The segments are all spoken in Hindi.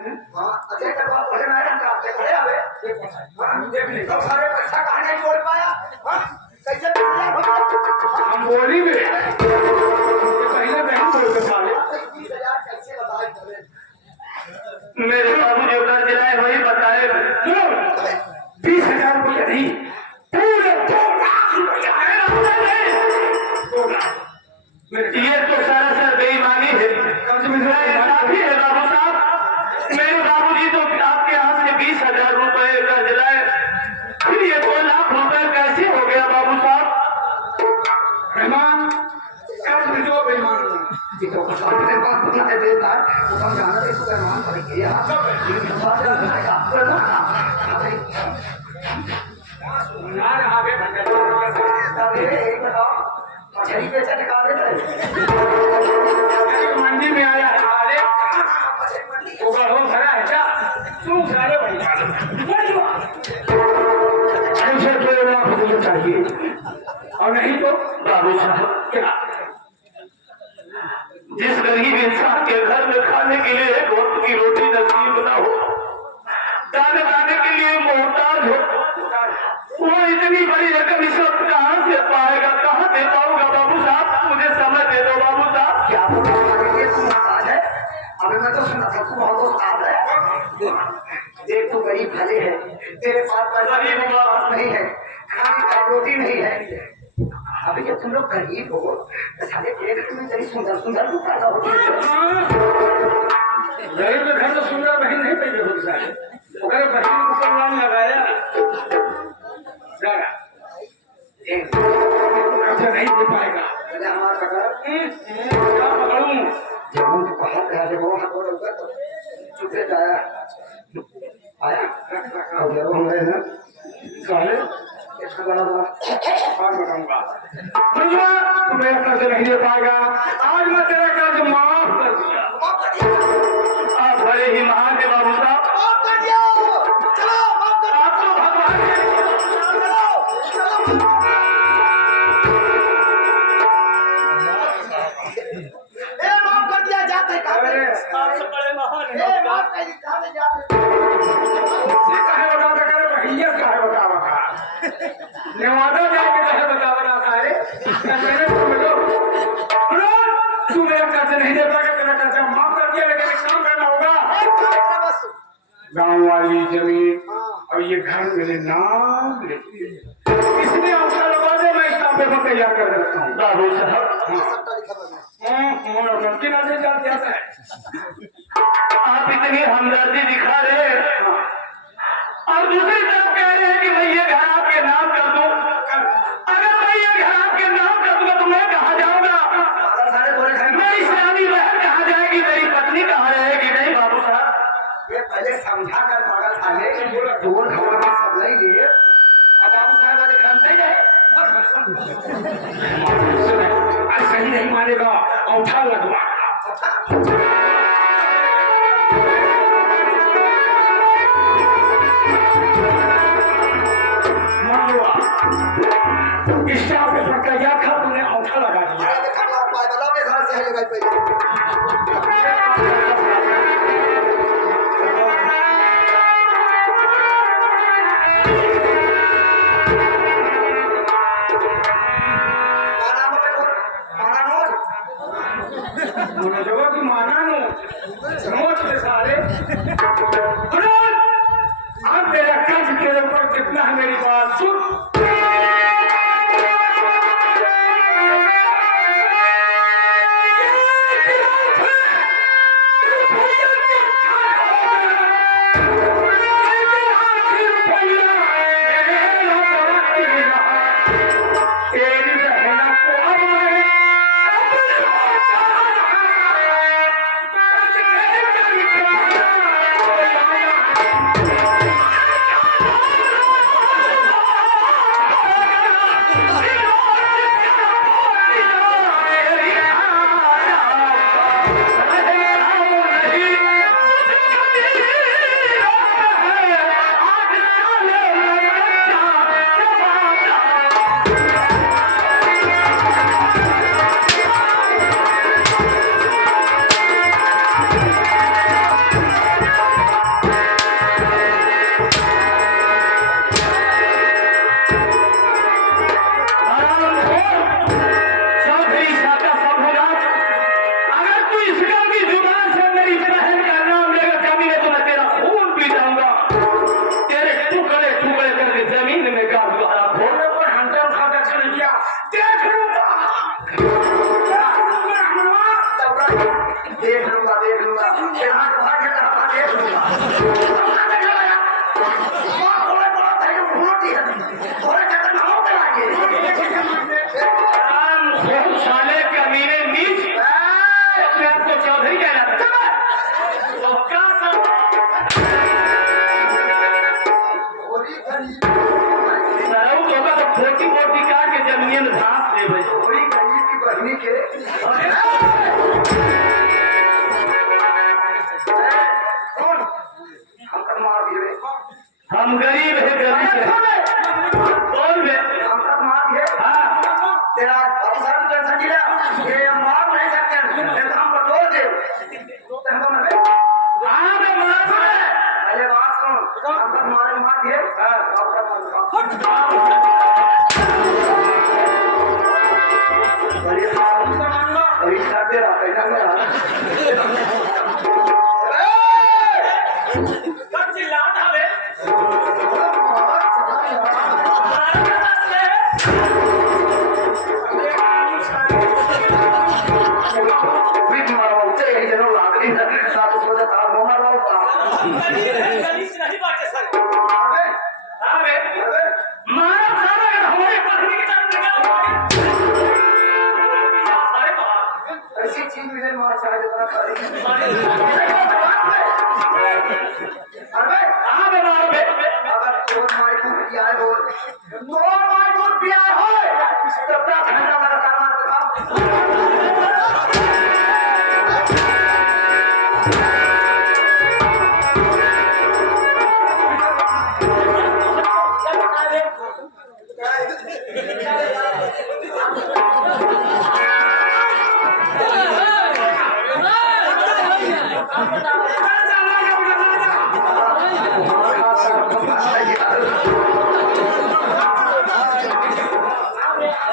हाँ अच्छे करवा बोले मैडम का आपसे खड़े आवे हाँ तो सारे पैसा कहाँ नहीं जोड़ पाया हाँ कैसे पिछला हम बोली में पहले बहन बोल के साले 20,000 कैसे बताए बोले मेरे बाबू जो कर दिलाए वही बताए 20,000 रुपया नहीं पूरे 2 लाख रुपया है ये तो सरासर बेईमानी है काफी है बाबू साहब मेरे बाबूजी तो आपके हाथ से 20,000 रुपए का दिलाए फिर ये 2 लाख रुपए कैसे हो गया बाबू साहब बेईमान कर्ज भी जो बेईमान जिसको सामने बात बता देता है वो हम जाना है इसको बेईमान करेंगे यार सब बात करेगा यार आगे अरे एक बताओ मछली बेचा निकाल देते मंडी में आया है अरे वो गढ़ो भरा है क्या क्यों सारे भैया ऐसे 2 लाख रुपये चाहिए और नहीं तो बाबू साहब क्या जिस गरीब इंसान के घर में खाने के लिए एक वक्त की रोटी नसीब न हो दाने दाने के लिए मोहताज हो वो इतनी बड़ी रकम इस वक्त कहाँ से पाएगा कहाँ दे पाऊंगा बाबू साहब मुझे समझ दे दो बाबू साहब क्या है अबे मैं तो सुना था तू बहुत उस्ताद है देख तू गरीब भले है तेरे पास पैसा नहीं है खाने का रोटी नहीं है अभी जब तुम लोग गरीब हो तो साले तेरे घर में तेरी सुंदर सुंदर भी पैदा होती है गरीब के घर में सुंदर बहन नहीं पैदा होती साले अगर बहन को सलमान लगाया अच्छा नहीं दे पाएगा हमारा पकड़ क्या पकड़ूं जब हम बाहर गया जब वो हाथ ऊपर तो चुपे जाया आया और जब हम गए ना साले इसका बड़ा बड़ा आज बताऊंगा तू मेरा कर्ज नहीं दे पाएगा आज मैं तेरा कर्ज माफ कर दिया आप बड़े ही महान है बाबू साहब माफ कर दिया चलो माफ कर आप तो भगवान हैं। माफ कर दिया जाते आपसे बड़े महान हैं। माफ कर दिया जाते जाते भैया का है बतावा नेवादा जाके कहे बतावा सारे तू मेरा कर्ज नहीं दे पाएगा तेरा कर्ज माफ कर दिया लेकिन एक काम करना होगा गांव वाली जमीन और ये घर मेरे नाम लिखिए इसमें अवसर लगा दे मैं इसका पेपर तैयार कर देता हूँ बाबू साहब लड़की ना दे जाते है आप इतनी हमदर्दी दिखा रहे हैं और दूसरी तरफ कह रहे हैं कि मैं ये घर आपके नाम कर दूं अगर मैं ये घर आपके नाम कर दूंगा तो मैं कहाँ जाऊंगा मेरी सियानी बहन कहाँ जाएगी मेरी पत्नी कहाँ रहेगी नहीं बाबू साहब ये पहले समझा कर पागल साले जोर हमारा सब नहीं लिए अब बाबू साहब वाले घर नहीं गए सही नहीं मानेगा औठा लगवा स्टाफ पे पक्का या था तुमने औठा लगा दिया जगह की माना नोट के सारे अब मेरा कर्ज तेरे ऊपर कितना है मेरी बात सुन हम गरीब है, गरीब है। बोल बे। हम सब मार दिए। हाँ तेरा अफसर टेंशन नहीं ले, ये मार नहीं सकते, ये हम पटोल दे। तुमको मैं हाँ बे मार दे। पहले बात सुन, हम सब मार दिए। अभी खाते रहा पैसा मेरा। कब चिल्लात हवे? गलीच नहीं बाटे सर। हाँ बे। मारा सारा अगर हमारी पत्नी की तरफ निकाल सारे बाहर। ऐसी चीज मिले मार चाहे जितना खाली। अरे हाँ बे मारो बे। अगर तो माई को पिया हो, तो माई को पिया हो, तब तक घंटा लगातार मारता।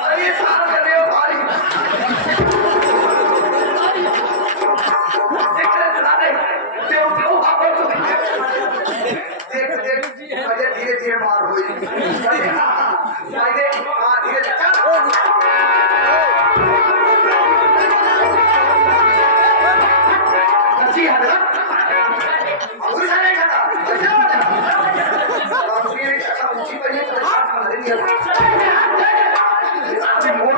अरे सारा कर रहे हो भारी। देख ले चला दे, देव आपको तो देख मुझे धीरे धीरे मार हुई। धीरे अच्छी हजरत अभी सारे खाता अच्छा ऊंची पर मोड़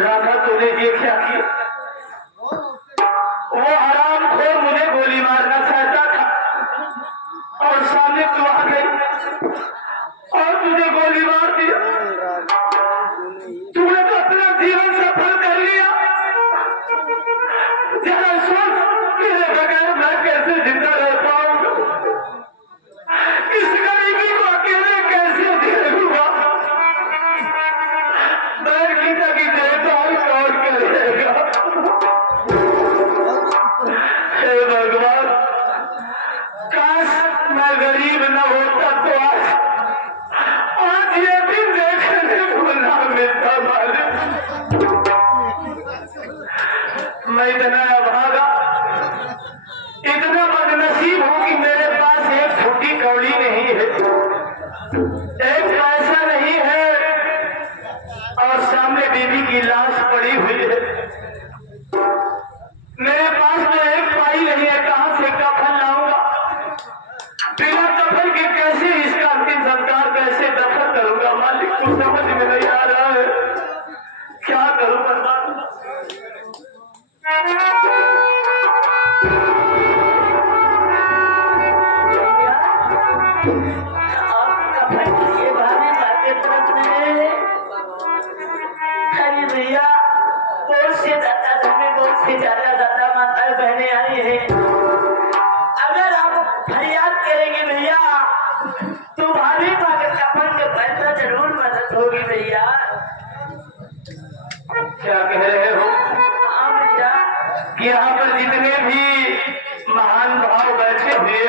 राधा तूने ये क्या किया? वो हरामखोर मुझे गोली मारना चाहता था और सामने तू आ गई और तुझे गोली मार दिया। तूने तो अपना जीवन सफल कर लिया। जरा सोच तेरे बगैर मैं कैसे जिंदा रह पाऊंगा? इस गरीबी को अकेले कैसे झेलूंगा? बैर की तकी देवताओं कौन करेगा? हे भगवान, काश मैं गरीब न होता तो आज ये दिन देखने को ना मिलता। मैं इतना अभागा, इतना बदनसीब हूं कि मेरे पास एक फूटी कौड़ी नहीं है, एक पैसा नहीं है और सामने बीवी की लाश पड़ी हुई है। मेरे पास तो एक पाई नहीं है, कहां से कफन लाऊंगा? बिना कफन के कैसे इसका अंतिम संस्कार कैसे दफन करूंगा? मालिक कुछ समझ में नहीं आ रहा है, क्या करूं बता। आपका कफन के लिए भाभी माते तरफ में अरे भैया बहुत से दादा तुम्हें बहुत से ज्यादा दादा माता बहने आई है। अगर आप फरियाद करेंगे भैया तो भाभी पाकर कफन के पैसा जरूर मदद होगी भैया। क्या कह रहे हो? हाँ भैया कि यहाँ पर जितने भी महान भाव बैठे हुए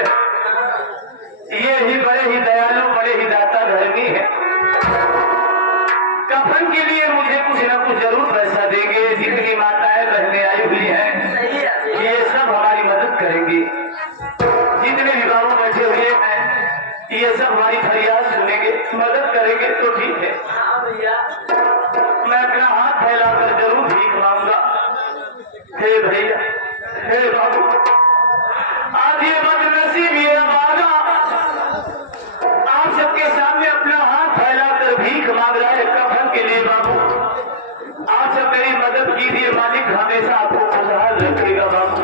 ये ही बड़े ही दयालु बड़े ही दाता धर्मी है। कफन के लिए मुझे कुछ न कुछ जरूर पैसा देंगे। जितनी माताएं बहनें आई हुई हैं ये सब हमारी मदद करेंगी। जितने भी बाबू बैठे हुए हैं ये सब हमारी फरियाद सुनेंगे मदद करेंगे तो ठीक है। हाँ भैया मैं अपना हाथ फैलाकर जरूर भीख मांगूंगा। हे भैया हे बाबू आज ये बदनसीब ये वादा आप सबके सामने अपना हाथ फैलाकर भीख मांग रहा है कफन के लिए। बाबू आप सब मेरी मदद कीजिए। मालिक हमेशा आपको खुशहाल रखेगा। बाबू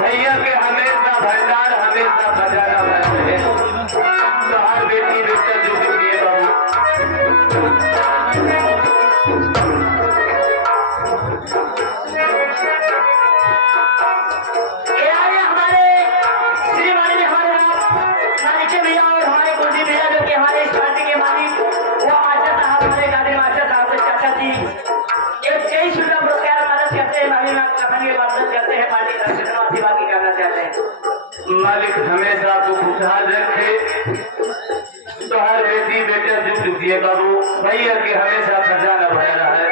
भैया के हमेशा भंडार हमेशा बजाना बंद है। तो हर बेटी बेटा जो भी हमारे श्रीमानी ने हमारे मालिक भैया और हमारे गुंडी भैया जो कि हमारे इस पार्टी के मालिक वो मास्टर साहब हमारे गाड़ी मास्टर साहब के चाचा जी एक 23 रुपया पुरस्कार मदद करते हैं। भाभी कफन की मदद करते हैं। पार्टी का सेवा की करना चाहते हैं। मालिक हमेशा आपको खुशहाल रखे। तो हर बेटी बेटा जुग जुगिए बाबू भैया के हमेशा खजाना भरा रहा है।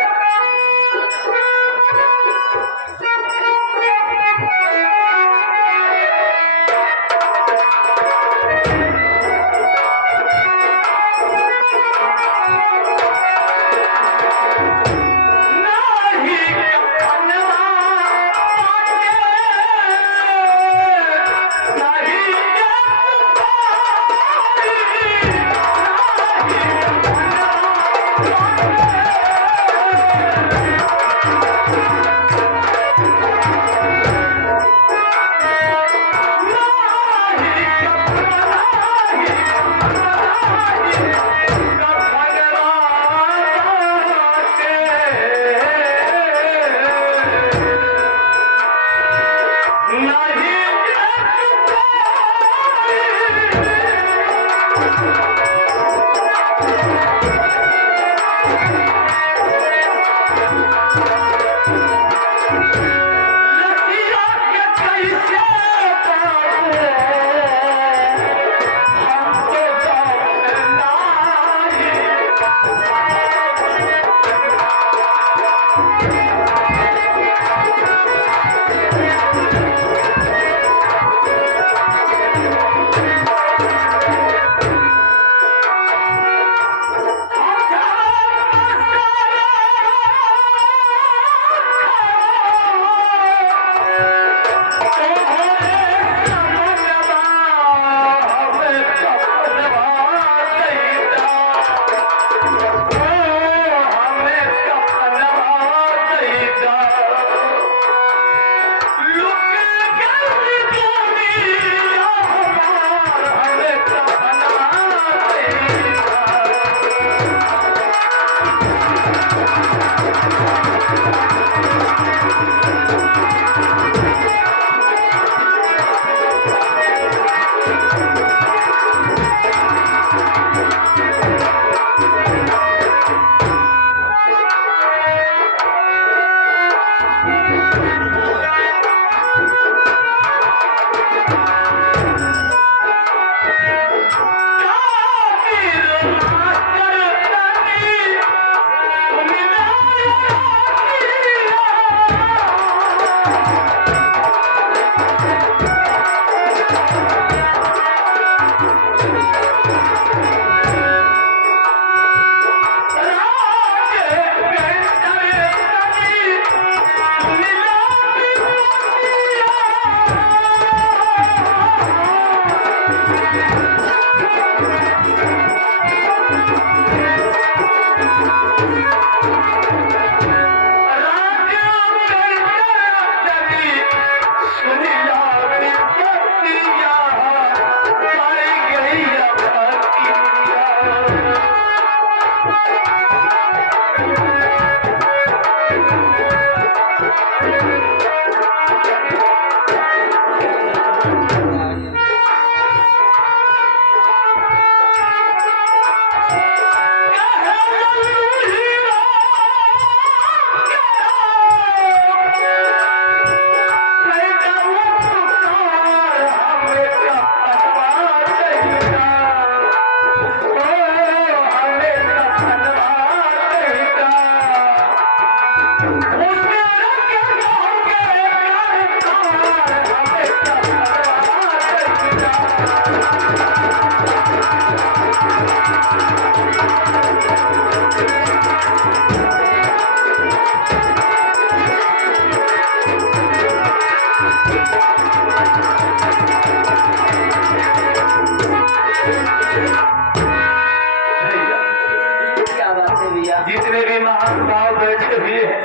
क्या बात है भैया? जितने भी महान भाव बैठे हुए हैं,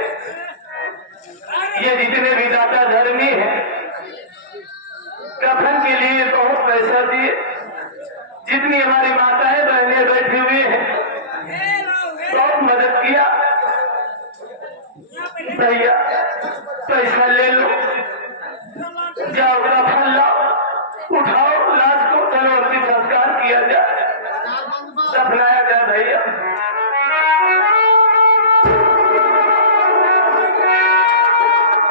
ये जितने भी दाता धर्मी हैं, कफन के लिए बहुत पैसा दिए। जितनी हमारी माताएं बहनें बैठी हुई हैं, बहुत मदद किया। भैया पैसा ले लो, जाओ कफन लाओ, उठाओ लाश को, चलो अंतिम संस्कार किया जाए, दफनाया जाए। भैया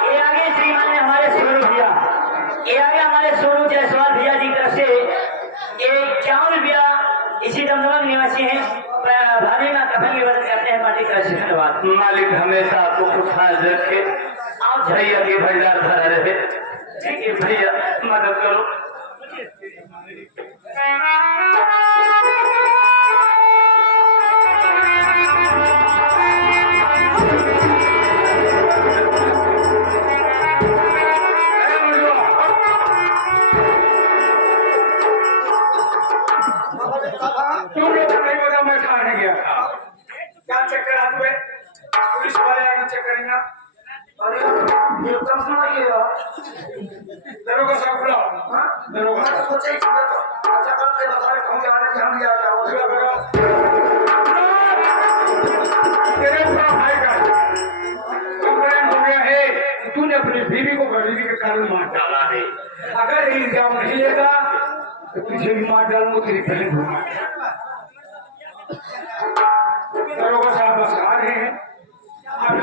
ये आगे श्रीमान ने हमारे सोनू भैया, ये आगे हमारे सोनू जायसवाल भैया जी तरफ से ये 51 रुपया इसी दमदमा निवासी हैं, भाभी में कफन की मदद करते हैं। मालिक का धन्यवाद। मालिक हमेशा आपको खुशहाल रखे, आप भैया के भंडार भरा रहे। ठीक है भैया, मदद करो। तुम लोग नहीं पता मैं खाने गया था। क्या चक्कर आते हुए पुलिस वाले आगे चेक करेंगे। अरे एकदम सुना ये दरोगा साहब बुलाओ। हाँ दरोगा मैं तो सोचा ही था तो अच्छा कर दे बता रहे हम जाने हम गया था तेरे भाई का कंप्लेंट हो गया है, तूने अपनी बीवी को गरीबी के कारण मार डाला है। अगर ये इल्जाम नहीं लेगा तो तुझे भी मार डालूंगा, तेरी पहले घूमा। दरोगा साहब बस आ रहे हैं, आप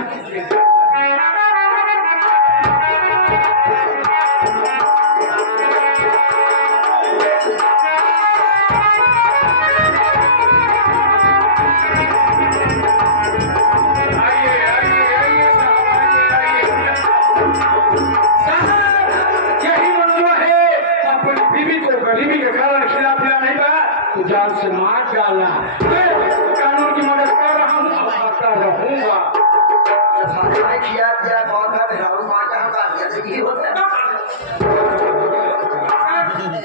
जान से मार डाला। कानून की मदद कर रहा हूँ, आता रहूंगा। किया किया बहुत है झाड़ू मार का यही होता है।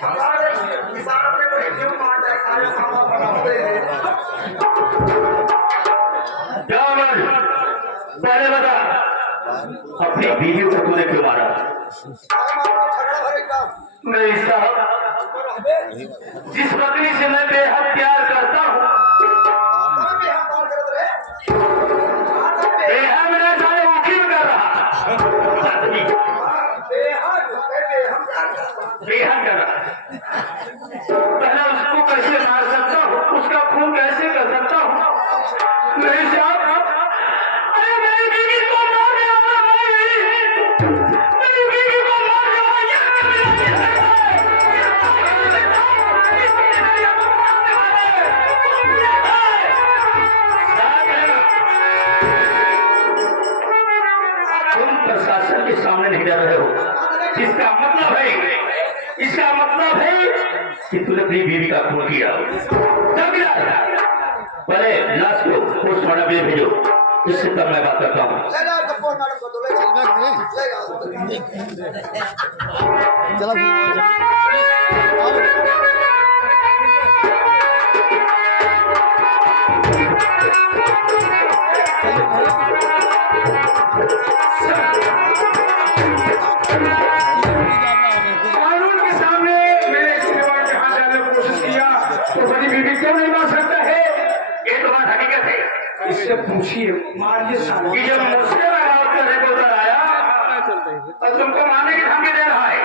हमारे किसान ने कोई क्यों मार जाए सारे सामान बनाते हैं। पहले बता, अपनी बीवी को तूने क्यों मारा? नहीं साहब, जिस पत्नी से मैं बेहद प्यार करता हूँ, बेहद मेरा सारे वकील कर रहा, बेहद कर रहा। पहले उसको कैसे मार सकता हूँ, उसका खून कैसे कर सकता हूँ? नहीं साहब, अरे मेरी बीवी को मार दिया, मेरी बीवी को मार दिया। तुम प्रशासन के सामने नहीं डर रहे हो, इसका मतलब है कि तूने अपनी बीवी का खून किया। पहले लाश को पोस्टमार्टम के लिए भेजो, इससे तब मैं बात करता हूँ। कानून के सामने मैंने इसके बाद हाथ डालने की कोशिश किया तो बड़ी बीवी क्यों नहीं मार सकता है? ये तो बात हकीकत है। इससे पूछिए, मारिए साहब कि जब मुझसे बगावत करने को उधर आया और तुमको मारने की धमकी दे रहा है,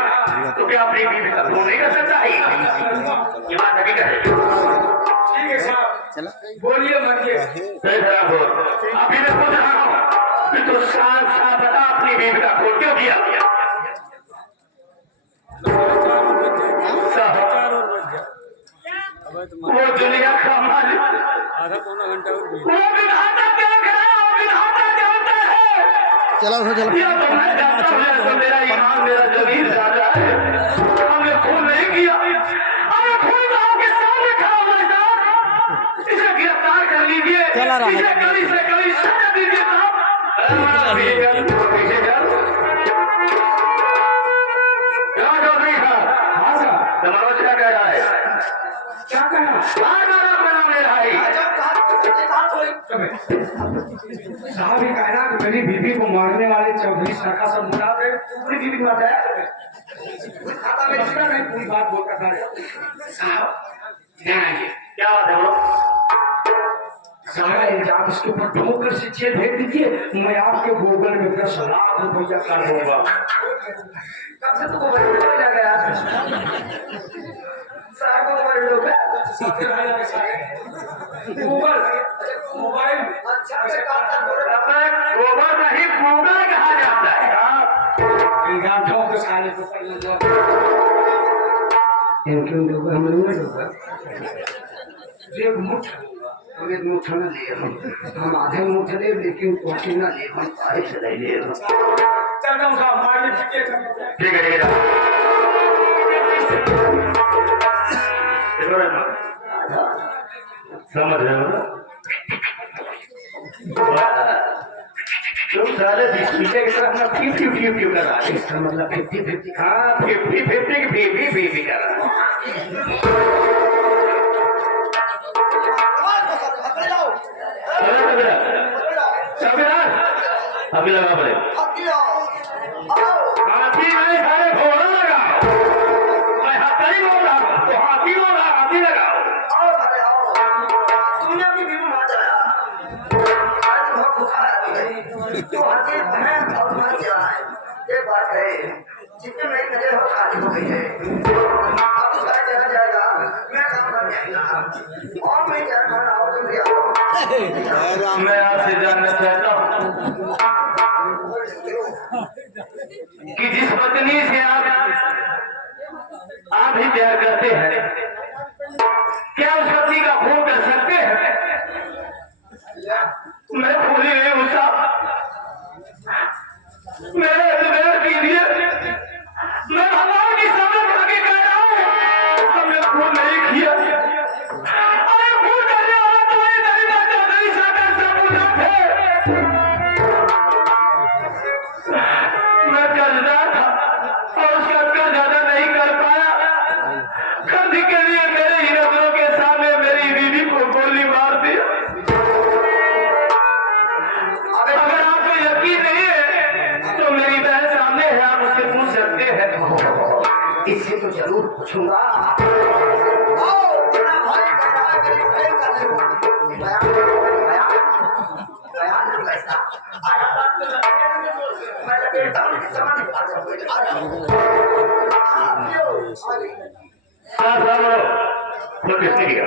तो क्या अपनी बीवी का खून नहीं कर सकता है? ये बात हकीकत है। ठीक है साहब, बोलिए मरिए। सही खराब हो, अभी मैं पूछ रहा हूँ कि तू साफ साफ बता, अपनी बीवी का खून क्यों किया? वो दुनिया का मालिक, आधा पौना घंटा और भी। वो विधाता क्या करे, वो विधाता जानता है। चलो ये तो मैं जानता हूँ, ये तो मेरा ईमान, मेरा जमीर दादा है। हमने खून नहीं किया, हमने खून गाँव के सामने खड़ा हुआ था। इसे गिरफ्तार कर लीजिए, इसे कड़ी से कड़ी सजा दीजिए साहब। पीछे चल। हाँ चौधरी साहब। हाँ साहब, तो मनोज क्या कह रहा है? क्या कहना? बार बार आपका नाम ले रहा है। साहब ये कहना कि मेरी बीवी को मारने वाले चौधरी शाखा सब मुरा दे। पूरी बीवी मारता है खाता में इसका नहीं पूरी बात बोल कर साहब ध्यान आइए। क्या बात है बोलो? सारा इल्जाम इसके ऊपर ठोकर से जेल भेज दीजिए। मैं आपके गूगल में 10 लाख रुपया कर दूंगा। कब से तुमको बड़ी लग गया साहब को बड़ी लोग गूगल मोबाइल अच्छा से काटता बोले गोबर नहीं गूगल कहा जाता है। इल्जाम ठोक के साले को पड़ लगा। इनके लोग हम लोग एक मुट्ठ एक मुठ्ठा न लिए हम आधे मुठ्ठे ले लेकिन कोठी न ले हम सारे से ले लिए चल रहा हूँ साहब मारिए ठीक है ठीक है। समझ रहे हो? तुम सारे पीछे की तरफ ना फ्यू फ्यू फ्यू फ्यू कर रहा है। इसका मतलब 50-50 हाँ 50-50 की भी कर रहा है। अभी लगा पड़े हाथी नहीं सारे घोड़ा लगाओ। मैं हाथी बोल रहा हूँ तो हाथी बोल रहा हाथी लगाओ। तुमने अपनी बीवी मार दिया आज बहुत खुश है तो हाथी बहन और मार दिया है। ये बात है जितने मेरी नजर हो खाली हो गई है अब उसका चला जाएगा मैं काम कर जाएगा और मैं क्या खाना और तुम भी आओ। मैं आपसे जानना चाहता हूँ कि जिस पत्नी से आप ही प्यार करते हैं क्या उस पत्नी का खून कर सकते हैं? मैं भूल ही नहीं हूँ साहब। मेरे एतबार कीजिए। मैं भगवान की समझ आगे कह रहा हूँ हमने खून नहीं किया। अरे खून करने वाला तो ये दरिद्र चौधरी सागर से पूछा थे। मैं कर्जदार था और उसका कर्ज अदा नहीं कर पाया। कर्ज के लिए मेरे ही नजरों के सामने मेरी बीवी को गोली मार दी। अगर आपको यकीन नहीं है तो मेरी बहन सामने है, आप उससे पूछ सकते हैं। इससे तो जरूर पूछूंगा। आओ, तेरा भाई कह रहा है मेरी बहन का नहीं हुआ। बयान नहीं कैसा? मैं लपेटता हूँ कि सामान निकाल दो। आ जाओ। खुद किसने किया?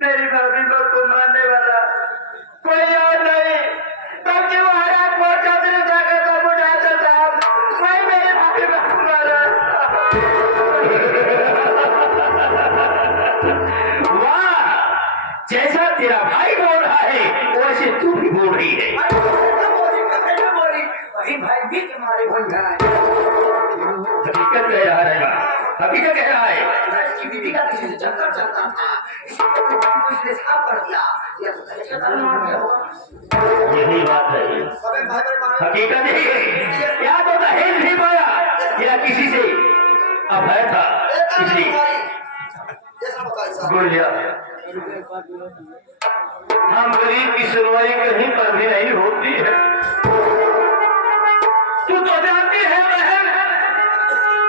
मेरी भाभी को मारने वाला कोई और नहीं बल्कि वो हरा को चौधरी जाकर को बुढ़ाता साहब। मैं मेरी भाभी को मारा। वाह, जैसा तेरा भाई बोल रहा है वैसे तू भी बोल रही है। वही भाई भी तुम्हारे बन रहा है। हकीकत कह रहा है, हकीकत कह रहा है। इसकी बीवी का किसी से चक्कर चलता था, इसलिए अपनी बीवी को इसने साफ कर दिया। या तो तरीके का मार दिया होगा। यही बात है, अबे भाई भाई मारो। हकीकत यही है। या तो दहेज नहीं पाया या किसी से अभय था इसलिए गुड़िया। हम गरीब की सुनवाई कहीं पर भी नहीं होती है। तू तो जानती है बहन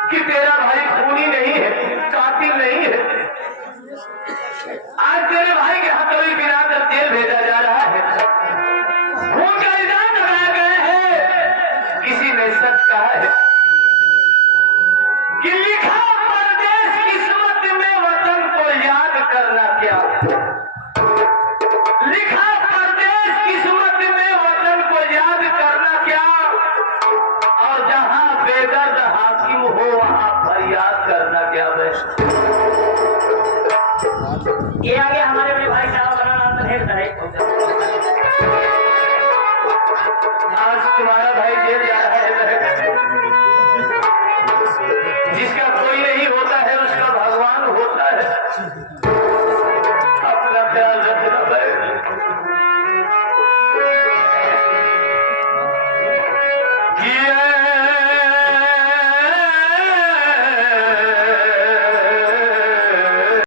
कि तेरा भाई खूनी नहीं है, कातिल नहीं है। आज तेरे भाई के हथौड़ी गिराकर जेल भेजा जा रहा है। खून का इल्जाम लगाया गया है। किसी ने सच कहा है कि लिखा परदेश किस्मत में वतन को याद करना क्या। लिखा परदेश किस्मत में वतन को याद करना क्या। और जहां बेदर्द हाकिम हो वहां फरियाद करना क्या। ये आगे हमारे बड़े भाई साहब आज तुम्हारा भाई जेल जा रहा है। जिसका कोई नहीं होता है उसका भगवान होता है। अपना ख्याल रखना भाई।